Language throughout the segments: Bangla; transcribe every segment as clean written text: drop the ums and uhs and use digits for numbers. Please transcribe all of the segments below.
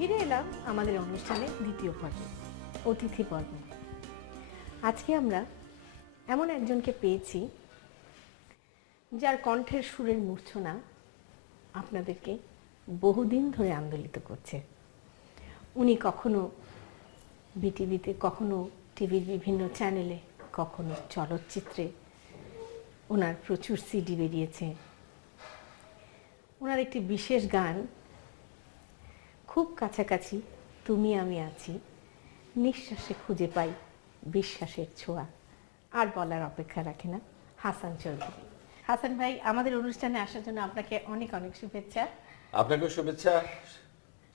ফিরে এলাম আমাদের অনুষ্ঠানের দ্বিতীয় পর্বে, অতিথি পর্ব। আজকে আমরা এমন একজনকে পেয়েছি যার কণ্ঠের সুরের মূর্ছনা আপনাদেরকে বহুদিন ধরে আন্দোলিত করছে। উনি কখনো বিটিভিতে, কখনো টিভির বিভিন্ন চ্যানেলে, কখনো চলচ্চিত্রে, ওনার প্রচুর সিডি বেরিয়েছে। ওনার একটি বিশেষ গান, খুব কাছাকাছি তুমি আমি আছি, নিঃশ্বাসে খুঁজে পাই বিশ্বাসের ছোঁয়া, আর বলার অপেক্ষা রাখে না, হাসান চৌধুরী। হাসান ভাই, আমাদের অনুষ্ঠানে আসার জন্য আপনাকে অনেক অনেক শুভেচ্ছা। আপনাকেও শুভেচ্ছা।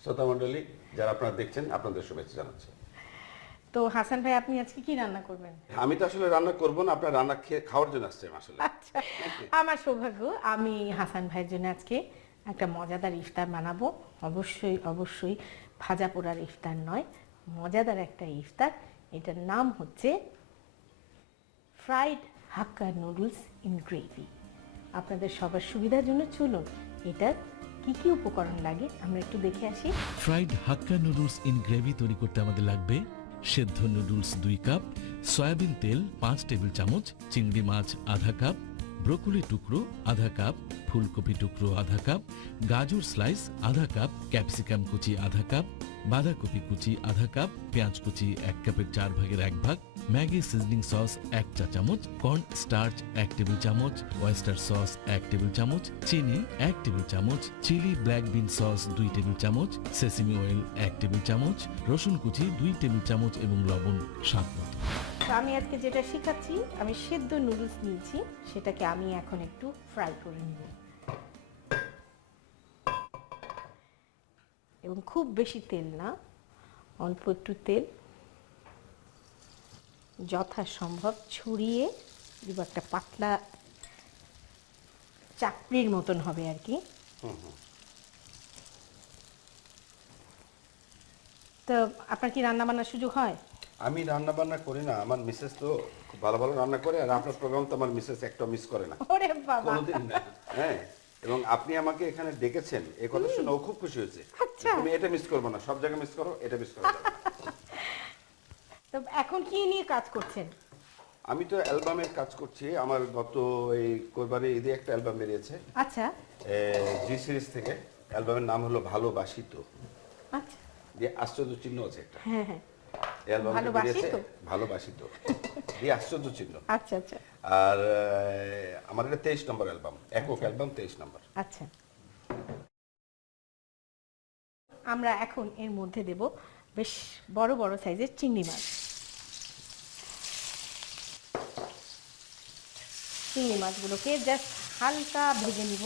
শ্রোতা মণ্ডলী যারা আপনারা দেখছেন, আপনাদের শুভেচ্ছা জানাচ্ছি। তো হাসান ভাই, আপনি আজকে কি রান্না করবেন? আমি তো আসলে রান্না করব না, আপনার রান্না খাওয়ার জন্য আসছেন আসলে। আচ্ছা, আমার সৌভাগ্য, আমি হাসান ভাইয়ের জন্য আজকে একটা মজাদার ইফতার বানাবো। অবশ্যই অবশ্যই ভাজা পোড়ার ইফতার নয়, মজাদার একটা ইফতার। এটার নাম হচ্ছে fried hakka noodles in gravy. আপনাদের সবার সুবিধার জন্য চলুন এটার কি কি উপকরণ লাগে আমরা একটু দেখে আসি। Fried hakka noodles in gravy তৈরি করতে আমাদের লাগবে সেদ্ধ নুডলস 2 কাপ, সয়াবিন তেল 5 টেবিল চামচ, চিংড়ি মাছ আধা কাপ, ব্রোকলি টুকরো আধা কাপ, ফুলকপি টুকরো আধা কাপ, গাজর স্লাইস আধা কাপ, ক্যাপসিকাম কুচি আধা কাপ, বাঁধাকপি কুচি আধা কাপ, পেঁয়াজ কুচি 1 কাপের 4 ভাগের 1 ভাগ, ম্যাগি সিজনিং সস 1 চা চামচ, কর্ন স্টার্চ 1 টেবিল চামচ, ওয়েস্টার সস 1 টেবিল চামচ, চিনি 1 টেবিল চামচ, chilli black bean sauce 2 table চামচ, সেসিমি অয়েল 1 টেবিল চামচ, রসুন কুচি 2 টেবিল চামচ এবং লবণ স্বাদ মতো। আমি আজকে যেটা শেখাচ্ছি, আমি সেদ্ধ নুডলস নিয়েছি, সেটাকে আমি এখন একটু ফ্রাই করে নেব। এবং খুব বেশি তেল না, অল্প একটু তেল যথাসম্ভব ছড়িয়ে দিব, একটা পাতলা চাপড়ির মতন হবে আর কি। তো আপনার কি রান্না বান্নার সুযোগ হয়? আমি রান্না বান্না করি না, আমার মিসেস তো খুব ভালো ভালো রান্না করে, আর আপনার প্রোগ্রাম তো আমার মিসেস একটা মিস করে না, ওরে বাবা, কোনোদিন না। হ্যাঁ, এবং আপনি আমাকে এখানে ডেকেছেন, এই কথা শুনে ও খুব খুশি হয়েছে। আচ্ছা। তুমি এটা মিস করবে না, সব জায়গায় মিস করো, এটা মিস করো না। তো এখন কি নিয়ে কাজ করছেন? আমি তো অ্যালবামের কাজ করছি, আমার গত এই কোরবানি ঈদে একটা অ্যালবাম বেরিয়েছে। আচ্ছা জি সিরিজ থেকে। অ্যালবামের নাম হলো ভালোবাসিত, আচ্ছা, দিয়ে আশ্চর্য চিহ্ন আছে একটা। হ্যাঁ হ্যাঁ, অ্যালবামটা বেরিয়েছে ভালোবাসিত? ভালোবাসিত দিয়ে আশ্চর্য চিহ্ন। আচ্ছা আচ্ছা আর আমার এটা 23 নম্বর অ্যালবাম, একক অ্যালবাম 23 নম্বর। আচ্ছা। আমরা এখন এর মধ্যে দেব বেশ বড় বড় সাইজের চিংড়ি মাছ। চিংড়ি মাছগুলোকে জাস্ট হালকা ভেজে নিব।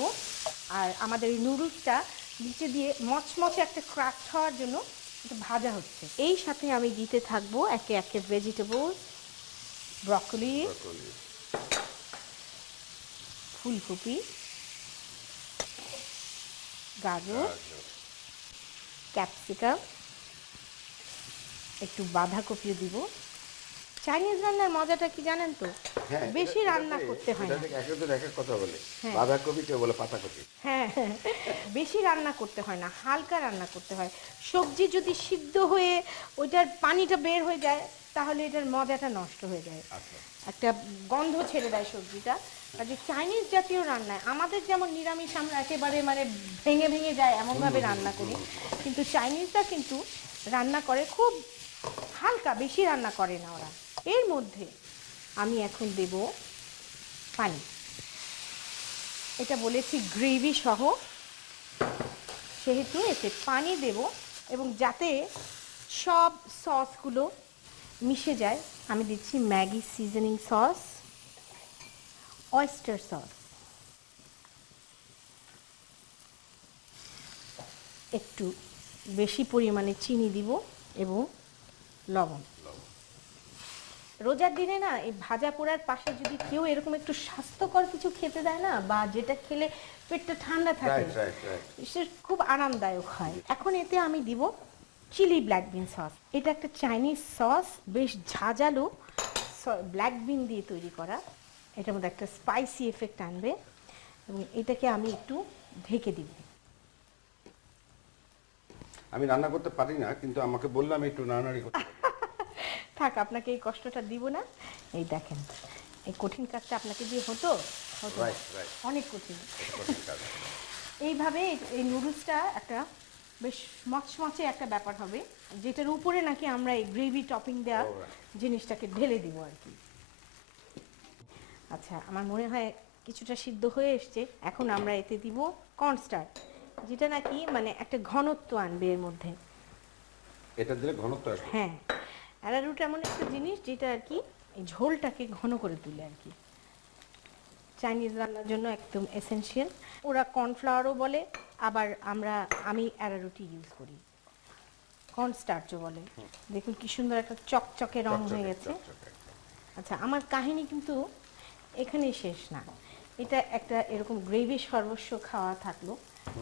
আর আমাদের এই নুডলসটা নিচে দিয়ে মচমচে একটা ক্রাফট হওয়ার জন্য একটু ভাজা হচ্ছে। এই সাথে আমি দিতে থাকবো একে একে ভেজিটেবল, ব্রকলি, ফুলকপি, গাজর, ক্যাপসিকাম, একটু বাঁধাকপিও দিব। চাইনিজ রান্নার মজাটা কি জানেন তো? হ্যাঁ, বেশি রান্না করতে হয় না। একজন এক এক কথা বলে, হ্যাঁ। বাঁধাকপি কেউ বলে পাতাকপি। হ্যাঁ, বেশি রান্না করতে হয় না, হালকা রান্না করতে হয়। সবজি যদি সিদ্ধ হয়ে ওইটার পানিটা বের হয়ে যায়, তাহলে এটার মজাটা নষ্ট হয়ে যায়, একটা গন্ধ ছেড়ে দেয় সবজিটা। আর যে চাইনিজ জাতীয় রান্নায় আমাদের যেমন নিরামিষ আমরা একেবারে মানে ভেঙে ভেঙে যায় এমনভাবে রান্না করি, কিন্তু চাইনিজরা কিন্তু রান্না করে খুব হালকা, বেশি রান্না করে না ওরা। এর মধ্যে আমি এখন দেব পানি। এটা বলেছি গ্রেভি সহ, সেহেতু এতে পানি দেব, এবং যাতে সব সসগুলো মিশে যায় আমি দিচ্ছি Maggi seasoning sauce, oyster sauce, একটু বেশি পরিমাণে চিনি দিব এবং লবণ। রোজার দিনে না এই ভাজা পোড়ার পাশে যদি কেউ এরকম একটু স্বাস্থ্যকর কিছু খেতে দেয় না, বা যেটা খেলে পেটটা ঠান্ডা থাকে, সে খুব আরামদায়ক হয়। এখন এতে আমি দিব চিলি ব্ল্যাক বিন সস। এটা একটা চাইনিজ সস, বেশ ঝাঁঝালো, ব্ল্যাক বিন দিয়ে তৈরি করা। এটার মধ্যে একটা স্পাইসি এফেক্ট আনবে, এবং এটাকে আমি একটু ঢেকে দিব। আমি রান্না করতে পারি না, কিন্তু আমাকে বললাম একটু নাড়ানাড়ি করতে পারি। থাক, আপনাকে এই কষ্টটা দিব না। এই দেখেন, এই কঠিন কাজটা আপনাকে দিয়ে হতো হতো না। Right, right. অনেক কঠিন। এটা কঠিন কাজ। এইভাবে এই নুডলসটা একটা বেশ মচমচে একটা ব্যাপার হবে, যেটার উপরে নাকি আমরা এই গ্রেভি টপিং দেওয়া Alright. জিনিসটাকে ঢেলে দিব আর কি। আচ্ছা, আমার মনে হয় কিছুটা সিদ্ধ হয়ে এসছে। এখন আমরা এতে দিব কর্নস্টার্চ, যেটা নাকি মানে একটা ঘনত্ব আনবে এর মধ্যে। এটা দিলে ঘনত্ব আসবে। হ্যাঁ, অ্যারারুট এমন একটা জিনিস যেটা আর কি এই ঝোলটাকে ঘন করে তুলে আর কি। চাইনিজ রান্নার জন্য একদম এসেনশিয়াল। ওরা কর্নফ্লাওয়ারও বলে, আবার আমি অ্যারারুটই ইউজ করি, কর্নস্টার্চও বলে। দেখুন কি সুন্দর একটা চকচকে রং হয়ে গেছে। চকচকে একদম। আচ্ছা, আমার কাহিনী কিন্তু এখানেই শেষ না। এটা একটা এরকম গ্রেভি সর্বস্ব খাওয়া থাকলো,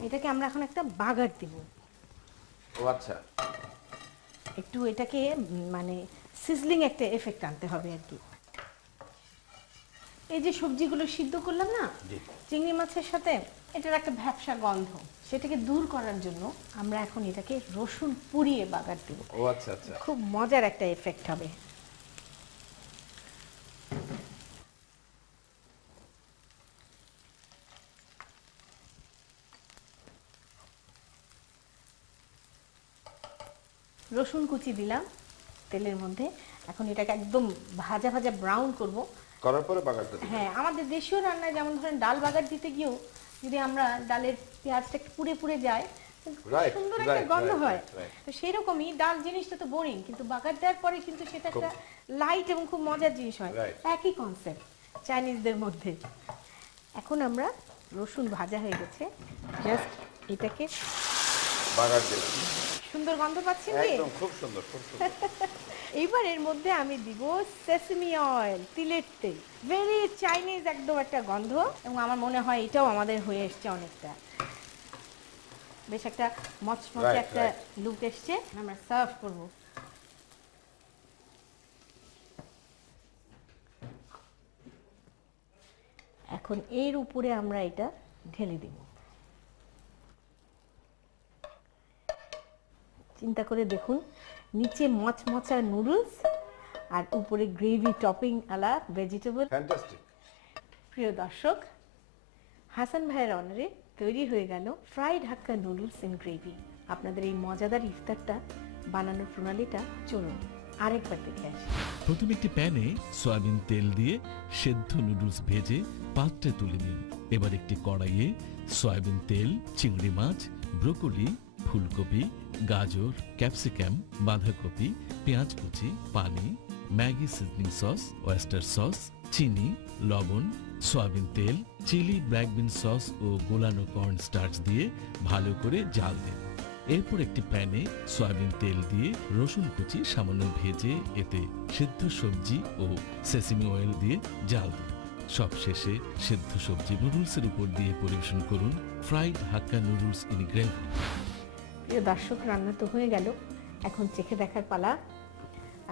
এটাকে আমরা এখন একটা বাগার দিব। ও আচ্ছা, একটু এটাকে মানে সিজলিং একটা এফেক্ট আনতে হবে আর কি। এই যে সবজিগুলো সিদ্ধ করলাম না জি। চিংড়ি মাছের সাথে, এটার একটা ভ্যাপসা গন্ধ, সেটাকে দূর করার জন্য আমরা এখন এটাকে রসুন পুড়িয়ে বাগার দেব। ও আচ্ছা আচ্ছা। খুব মজার একটা এফেক্ট হবে। রসুন কুচি দিলাম তেলের মধ্যে। এখন এটাকে একদম ভাজা ভাজা ব্রাউন করব। করার পরে বাগারটা দিই। হ্যাঁ, আমাদের দেশীয় রান্নায় যেমন ধরেন ডাল বাগার দিতে গিয়েও যদি আমরা ডালের পেঁয়াজটা একটু পুড়ে পুড়ে যায়, Right, সুন্দর একটা right, গন্ধ right, হয়। right, right. তো সেই রকমই ডাল জিনিসটা তো বোরিং, কিন্তু বাগার দেওয়ার পরে কিন্তু সেটা একটা লাইট এবং খুব মজার জিনিস হয়। Right. একই কনসেপ্ট চাইনিজদের মধ্যে। এখন আমরা রসুন ভাজা হয়ে গেছে, জাস্ট এটাকে বাগার দিলাম। সুন্দর গন্ধ পাচ্ছেন কি? একদম খুব সুন্দর, খুব সুন্দর। এইবার এর মধ্যে আমি দিব সেসমি অয়েল, তিলের তেল। ভেরি চাইনিজ একদম একটা গন্ধ, এবং আমার মনে হয় এটাও আমাদের হয়ে এসছে অনেকটা। বেশ একটা মচমচে Right, একটা right. লুক এসছে। আমরা সার্ভ করব। এখন এর উপরে আমরা এটা ঢেলে দেব। চিন্তা করে দেখুন, নিচে মচমচা নুডলস আর উপরে গ্রেভি টপিং আলা ভেজিটেবল। ফ্যান্টাস্টিক। প্রিয় দর্শক, হাসান ভাইয়ের অনারে তৈরি হয়ে গেল fried hakka noodles in gravy. আপনাদের এই মজাদার ইফতারটা বানানোর প্রণালীটা চলুন আরেকবার দেখে আসি। প্রথমে একটি প্যানে সয়াবিন তেল দিয়ে সেদ্ধ নুডলস ভেজে পাত্রে তুলে নিন। এবার একটি কড়াইয়ে সয়াবিন তেল, চিংড়ি মাছ, ব্রোকলি, ফুলকপি, গাজর, ক্যাপসিকাম, বাঁধাকপি, পেঁয়াজ কুচি, পানি, Maggi seasoning sauce, oyster sauce, চিনি, লবণ, সয়াবিন তেল, চিলি ব্ল্যাক বিন সস ও গোলানো কর্ন স্টার্চ দিয়ে ভালো করে জাল দিন। এরপর একটি প্যানে সয়াবিন তেল দিয়ে রসুন কুচি সামান্য ভেজে এতে সিদ্ধ সবজি ও সেসমি অয়েল দিয়ে জাল দিন। সবশেষে সিদ্ধ সবজি নুডলসের উপর দিয়ে পরিবেশন করুন fried hakka noodles in gravy. প্রিয় দর্শক, রান্না তো হয়ে গেল, এখন চেখে দেখার পালা।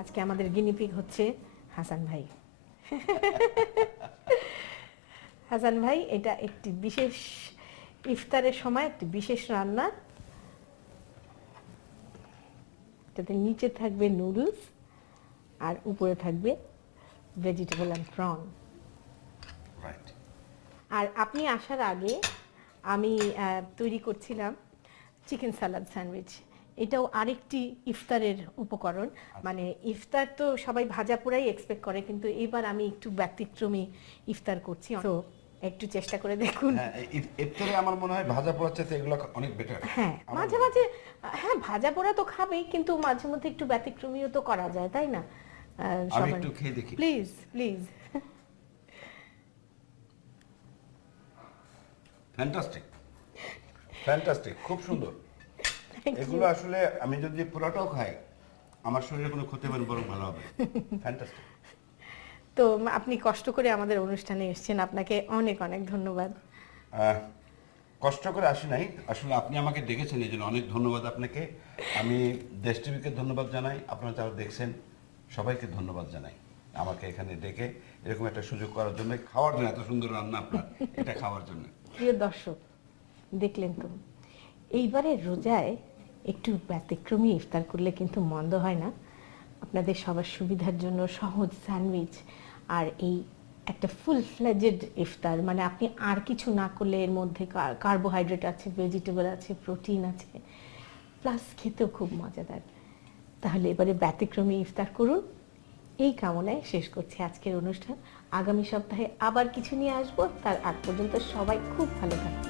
আজকে আমাদের গিনিপিগ হচ্ছে হাসান ভাই। হাসান ভাই, এটা একটি বিশেষ ইফতারের সময় একটি বিশেষ রান্না। এটাতে নিচে থাকবে নুডলস আর উপরে থাকবে ভেজিটেবল অ্যান্ড প্রন। রাইট। আর আপনি আসার আগে আমি তৈরি করছিলাম চিকেন সালাদ স্যান্ডউইচ। এটাও আরেকটি ইফতারের উপকরণ। মানে ইফতার তো সবাই ভাজা পোড়াই এক্সপেক্ট করে, কিন্তু এবার আমি একটু ব্যতিক্রমী ইফতার করছি, তো একটু চেষ্টা করে দেখুন। হ্যাঁ, ইফতারে আমার মনে হয় ভাজা পোড়ার চাইতে এগুলো অনেক বেটার। হ্যাঁ, মাঝে মাঝে হ্যাঁ ভাজা পোড়া তো খাবেই, কিন্তু মাঝে মধ্যে একটু ব্যতিক্রমীও তো করা যায়, তাই না? আমি একটু খেয়ে দেখি। Please please. ফ্যান্টাস্টিক, ফ্যান্টাস্টিক, খুব সুন্দর। এগুলো আসলে আমি যদি পোড়াটাও খাই আমার শরীরে কোনো ক্ষতি হবে না, বরং ভালো হবে। ফ্যান্টাস্টিক। তো আপনি কষ্ট করে আমাদের অনুষ্ঠানে এসেছেন, আপনাকে অনেক অনেক ধন্যবাদ। কষ্ট করে আসি নাই, আসলে আপনি আমাকে ডেকেছেন, এই জন্য অনেক ধন্যবাদ আপনাকে। আমি দেশ টিভিকে ধন্যবাদ জানাই, আপনারা যারা দেখছেন সবাইকে ধন্যবাদ জানাই আমাকে এখানে ডেকে এরকম একটা সুযোগ করার জন্য, খাওয়ার জন্য, এত সুন্দর রান্না আপনার, এটা খাওয়ার জন্য। প্রিয় দর্শক, দেখলেন তো এইবারে রোজায় একটু ব্যতিক্রমী ইফতার করলে কিন্তু মন্দ হয় না। আপনাদের সবার সুবিধার জন্য সহজ স্যান্ডউইচ আর এই একটা ফুল ফ্লেজেড ইফতার, মানে আপনি আর কিছু না করলে এর মধ্যে কার্বোহাইড্রেট আছে, ভেজিটেবল আছে, প্রোটিন আছে, প্লাস খেতেও খুব মজাদার। তাহলে এবারে ব্যতিক্রমী ইফতার করুন, এই কামনায় শেষ করছি আজকের অনুষ্ঠান। আগামী সপ্তাহে আবার কিছু নিয়ে আসবো, তার আগ পর্যন্ত সবাই খুব ভালো থাকুন।